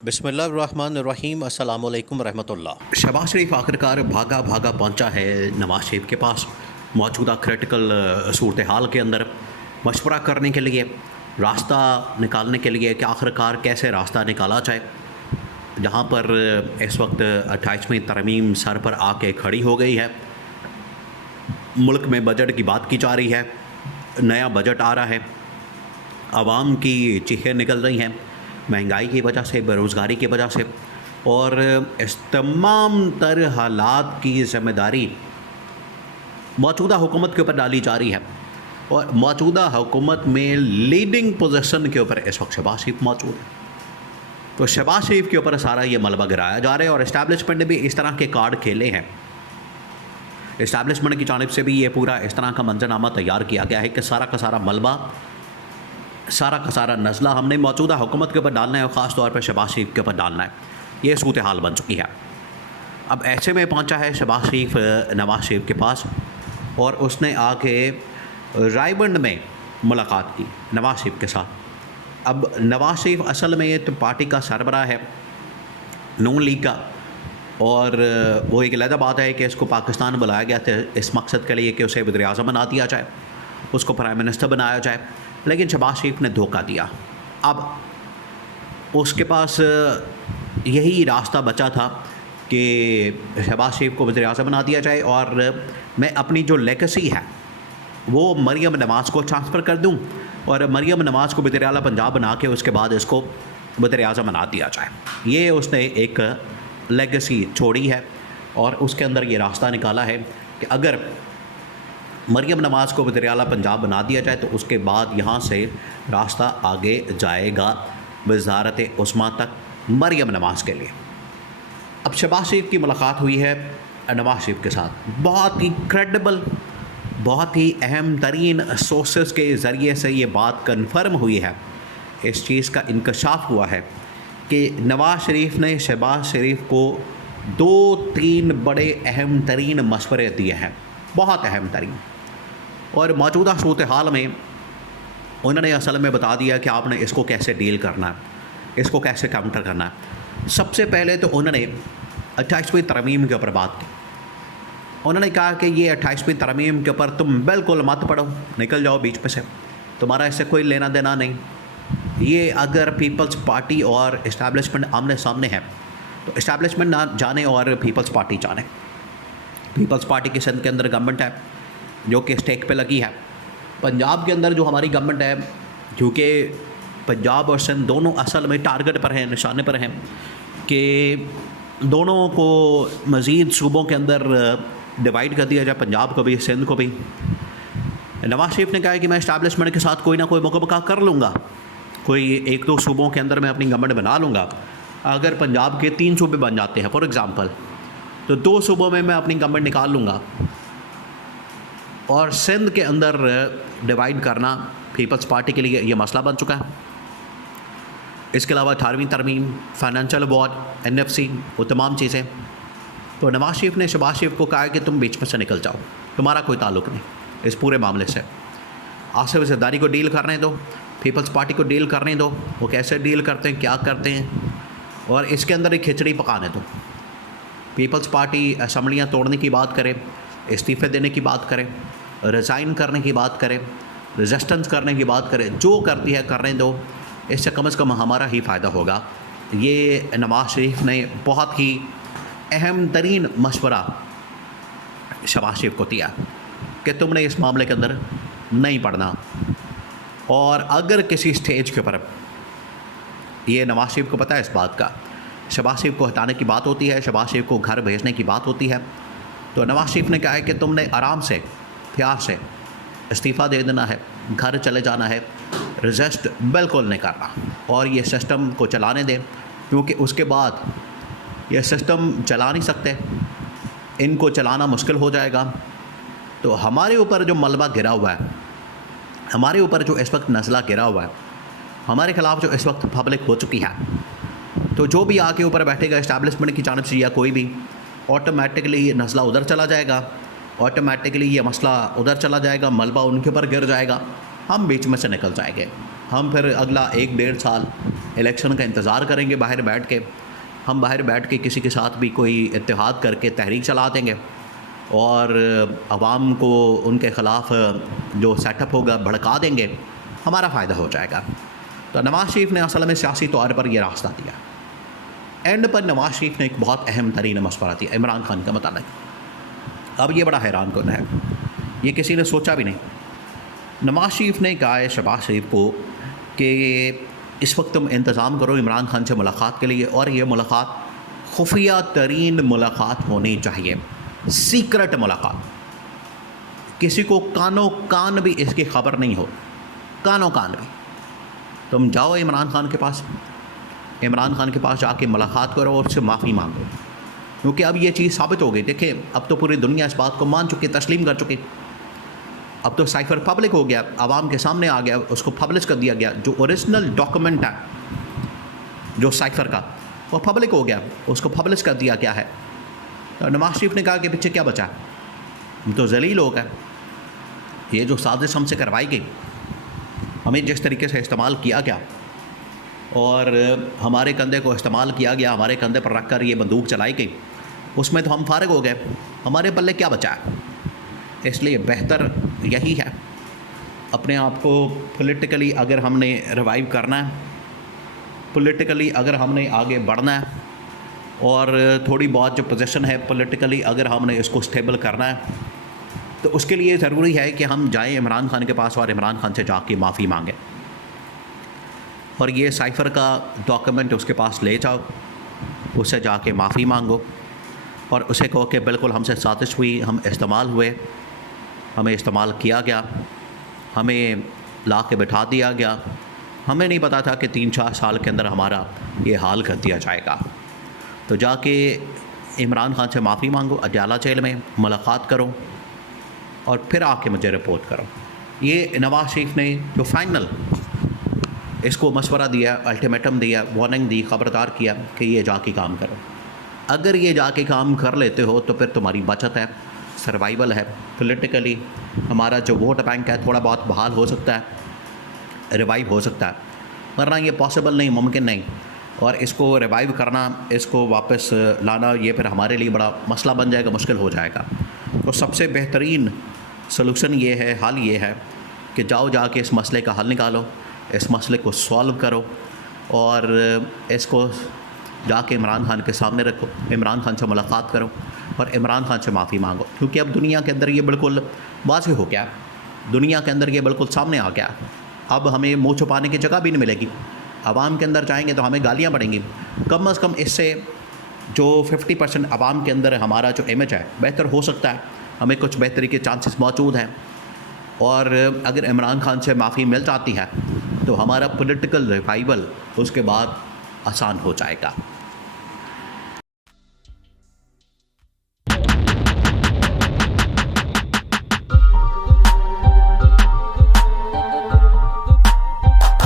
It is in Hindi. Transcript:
बिस्मिल्लाहिर्रहमानिर्रहीम अस्सलाम वालेकुम रहमतुल्लाह। शहबाज शरीफ आखिरकार भागा भागा पहुंचा है नवाज शरीफ के पास मौजूदा क्रिटिकल सूरत हाल के अंदर मशवरा करने के लिए, रास्ता निकालने के लिए कि आखिरकार कैसे रास्ता निकाला जाए। जहां पर इस वक्त 28वीं तरमीम सर पर आके खड़ी हो गई है। मुल्क में बजट की बात की जा रही है, नया बजट आ रहा है, आवाम की चीखें निकल रही हैं महंगाई की वजह से, बेरोज़गारी की वजह से, और इस तमाम तर हालात की ज़िम्मेदारी मौजूदा हुकूमत के ऊपर डाली जा रही है। और मौजूदा हुकूमत में लीडिंग पोजीशन के ऊपर इस वक्त शहबाज शरीफ मौजूद है। तो शहबाज शरीफ के ऊपर सारा ये मलबा गिराया जा रहा है और इस्टेब्लिशमेंट ने भी इस तरह के कार्ड खेले हैं। इस्टेब्लिशमेंट की जानिब से भी ये पूरा इस तरह का मंजरनामा तैयार किया गया है कि सारा का सारा मलबा, सारा का सारा नज़ला हमने मौजूदा हुकूमत के ऊपर डालना है और ख़ास तौर पर शहबाज शरीफ के ऊपर डालना है। ये सूरत हाल बन चुकी है। अब ऐसे में पहुंचा है शहबाज शरीफ नवाज शरीफ के पास और उसने आके रायबंड में मुलाकात की नवाज शरीफ के साथ। अब नवाज शरीफ असल में तो पार्टी का सरबराह है नून लीग का, और वो एक अलग बात है कि इसको पाकिस्तान बुलाया गया था इस मकसद के लिए कि उसे वज़ीर-ए-आज़म बना दिया जाए, उसको प्राइम मिनिस्टर बनाया जाए, लेकिन शहबाज शरीफ ने धोखा दिया। अब उसके पास यही रास्ता बचा था कि शहबाज शरीफ को वज़ीर-ए-आज़म बना दिया जाए और मैं अपनी जो लेगेसी है वो मरियम नवाज़ को ट्रांसफ़र कर दूं और मरियम नवाज़ को वज़ीर-ए-आला पंजाब बना के उसके बाद इसको वज़ीर-ए-आज़म बना दिया जाए। ये उसने एक लेगेसी छोड़ी है और उसके अंदर ये रास्ता निकाला है कि अगर मरियम नवाज़ को वज़ीर-ए-आला पंजाब बना दिया जाए तो उसके बाद यहाँ से रास्ता आगे जाएगा वज़ारत उस्मा तक मरियम नवाज़ के लिए। अब शहबाज शरीफ की मुलाकात हुई है नवाज़ शरीफ के साथ। बहुत ही क्रेडिबल, बहुत ही अहम तरीन सोर्सेस के ज़रिए से ये बात कन्फर्म हुई है, इस चीज़ का इंकशाफ हुआ है कि नवाज़ शरीफ ने शहबाज शरीफ को 2-3 बड़े अहम तरीन मशवरे दिए हैं, बहुत अहम तरीन। और मौजूदा सूरत हाल में उन्होंने असल में बता दिया कि आपने इसको कैसे डील करना है, इसको कैसे काउंटर करना है। सबसे पहले तो उन्होंने 28वीं तरमीम के ऊपर बात की। उन्होंने कहा कि ये 28वीं तरमीम के ऊपर तुम बिल्कुल मत पढ़ो, निकल जाओ बीच में से, तुम्हारा इससे कोई लेना देना नहीं। ये अगर पीपल्स पार्टी और इस्टेब्लिशमेंट आमने सामने है तो इस्टेब्लिशमेंट ना जाने और पीपल्स पार्टी जाने। पीपल्स पार्टी के सिंध के अंदर गवर्नमेंट है जो कि स्टेक पे लगी है। पंजाब के अंदर जो हमारी गवर्नमेंट है, क्योंकि पंजाब और सिंध दोनों असल में टारगेट पर हैं, निशाने पर हैं कि दोनों को मज़ीद सूबों के अंदर डिवाइड कर दिया जाए, पंजाब को भी सिंध को भी। नवाज शरीफ ने कहा है कि मैं इस्टेब्लिशमेंट के साथ कोई ना कोई मुकाबला कर लूँगा, कोई 1-2 सूबों के अंदर मैं अपनी गवर्नमेंट बना लूँगा। अगर पंजाब के 3 सूबे बन जाते हैं फॉर एग्ज़ाम्पल, तो 2 सूबों में मैं अपनी गवर्नमेंट निकाल लूँगा और सिंध के अंदर डिवाइड करना पीपल्स पार्टी के लिए ये मसला बन चुका है। इसके अलावा 18वीं तरमीम, फाइनेंशियल बोर्ड, NFC, वो तमाम चीज़ें। तो नवाज शरीफ ने शहबाज शरीफ को कहा कि तुम बीच में से निकल जाओ, तुम्हारा कोई ताल्लुक़ नहीं इस पूरे मामले से। आसिफ ज़रदारी को डील करने दो, पीपल्स पार्टी को डील करने दो, वो कैसे डील करते हैं, क्या करते हैं, और इसके अंदर एक खिचड़ी पकाने दो। पीपल्स पार्टी असम्बलियाँ तोड़ने की बात करे, इस्तीफ़े देने की बात करे, रिज़ाइन करने की बात करे, रेजिस्टेंस करने की बात करे, जो करती है करने दो, इससे कम से कम हमारा ही फ़ायदा होगा। ये नवाज शरीफ ने बहुत ही अहम तरीन मशवरा शहबाज शरीफ को दिया कि तुमने इस मामले के अंदर नहीं पढ़ना। और अगर किसी स्टेज के ऊपर, ये नवाज शरीफ को पता है इस बात का, शहबाज शरीफ को हटाने की बात होती है, शहबाज शरीफ को घर भेजने की बात होती है, तो नवाज शरीफ ने कहा है कि तुमने आराम से, प्यार से इस्तीफ़ा दे देना है, घर चले जाना है, रजिस्ट बिल्कुल नहीं करना और ये सिस्टम को चलाने दें, क्योंकि उसके बाद ये सिस्टम चला नहीं सकते, इनको चलाना मुश्किल हो जाएगा। तो हमारे ऊपर जो मलबा गिरा हुआ है, हमारे ऊपर जो इस वक्त नज़ला गिरा हुआ है, हमारे ख़िलाफ़ जो इस वक्त पब्लिक हो चुकी है, तो जो भी आके ऊपर बैठेगा इस्टेब्लिशमेंट की जानिब से या कोई भी, ऑटोमेटिकली ये नज़ला उधर चला जाएगा, ऑटोमेटिकली ये मसला उधर चला जाएगा, मलबा उनके ऊपर गिर जाएगा, हम बीच में से निकल जाएंगे। हम फिर अगला 1-1.5 साल इलेक्शन का इंतज़ार करेंगे बाहर बैठ के, हम बाहर बैठ के किसी के साथ भी कोई इत्तेहाद करके तहरीक चला देंगे और आवाम को उनके ख़िलाफ़ जो सेटअप होगा भड़का देंगे, हमारा फ़ायदा हो जाएगा। तो नवाज़ शरीफ ने असल में सियासी तौर पर यह रास्ता दिया। एंड पर नवाज़ शरीफ ने एक बहुत अहम तरीन मशवरा दिया इमरान खान का मुतालिक। अब ये बड़ा हैरान कन है, ये किसी ने सोचा भी नहीं। नवाज़ शरीफ ने कहा है शहबाज शरीफ को कि इस वक्त तुम इंतज़ाम करो इमरान खान से मुलाकात के लिए, और ये मुलाकात खुफिया तरीन मुलाकात होनी चाहिए, सीक्रेट मुलाकात, किसी को कानो कान भी इसकी खबर नहीं हो, कानो कान भी। तुम जाओ इमरान खान के पास, इमरान खान के पास जाके मुलाकात करो और उससे माफ़ी मांगो, क्योंकि अब ये चीज़ साबित हो गई। देखिए अब तो पूरी दुनिया इस बात को मान चुकी, तस्लीम कर चुकी। अब तो साइफर पब्लिक हो गया, आवाम के सामने आ गया, उसको पब्लिश कर दिया गया। जो ओरिजिनल डॉक्यूमेंट है जो साइफर का, वो पब्लिक हो गया, उसको पब्लिश कर दिया गया है। तो नवाज़ शरीफ ने कहा कि पीछे क्या बचा, हम तो जलील हो गए। ये जो साजिश हमसे करवाई गई, हमें जिस तरीके से इस्तेमाल किया गया और हमारे कंधे को इस्तेमाल किया गया, हमारे कंधे पर रख कर ये बंदूक चलाई गई, उसमें तो हम फारिग हो गए, हमारे पल्ले क्या बचा है। इसलिए बेहतर यही है, अपने आप को पॉलिटिकली अगर हमने रिवाइव करना है, पॉलिटिकली अगर हमने आगे बढ़ना है, और थोड़ी बहुत जो पोजीशन है पॉलिटिकली अगर हमने इसको स्टेबल करना है, तो उसके लिए ज़रूरी है कि हम जाएं इमरान खान के पास और इमरान खान से जाके माफ़ी मांगें, और ये साइफ़र का डॉक्यूमेंट उसके पास ले जाओ, उससे जाके माफ़ी मांगो और उसे कहो कि बिल्कुल हमसे साजिश हुई, हम इस्तेमाल हुए, हमें इस्तेमाल किया गया, हमें ला के बिठा दिया गया, हमें नहीं पता था कि 3-4 साल के अंदर हमारा ये हाल कर दिया जाएगा। तो जाके इमरान खान से माफ़ी मांगो, अजाला जेल में मुलाकात करो और फिर आके मुझे रिपोर्ट करो। ये नवाज़ शरीफ ने जो फाइनल इसको मशवरा दिया, अल्टीमेटम दिया, वार्निंग दी, ख़बरदार किया कि ये जाके काम करो। अगर ये जाके काम कर लेते हो तो फिर तुम्हारी बचत है, सर्वाइवल है, पॉलिटिकली हमारा जो वोट बैंक है थोड़ा बहुत बहाल हो सकता है, रिवाइव हो सकता है, वरना ये पॉसिबल नहीं, मुमकिन नहीं। और इसको रिवाइव करना, इसको वापस लाना, ये फिर हमारे लिए बड़ा मसला बन जाएगा, मुश्किल हो जाएगा। तो सबसे बेहतरीन सलूशन ये है, हल ये है कि जाओ जाके इस मसले का हल निकालो, इस मसले को सॉल्व करो और इसको जाके इमरान खान के सामने रखो, इमरान खान से मुलाकात करो और इमरान खान से माफ़ी मांगो। क्योंकि अब दुनिया के अंदर ये बिल्कुल वाज़ेह हो गया, दुनिया के अंदर ये बिल्कुल सामने आ गया। अब हमें मुँह छुपाने की जगह भी नहीं मिलेगी। आवाम के अंदर जाएंगे तो हमें गालियाँ पड़ेंगी। कम अज़ कम इससे जो 50% आवाम के अंदर हमारा जो इमेज है बेहतर हो सकता है, हमें कुछ बेहतरी के चांसेस मौजूद हैं। और अगर इमरान खान से माफ़ी मिल जाती है तो हमारा पॉलिटिकल रिवाइवल उसके बाद आसान हो जाएगा।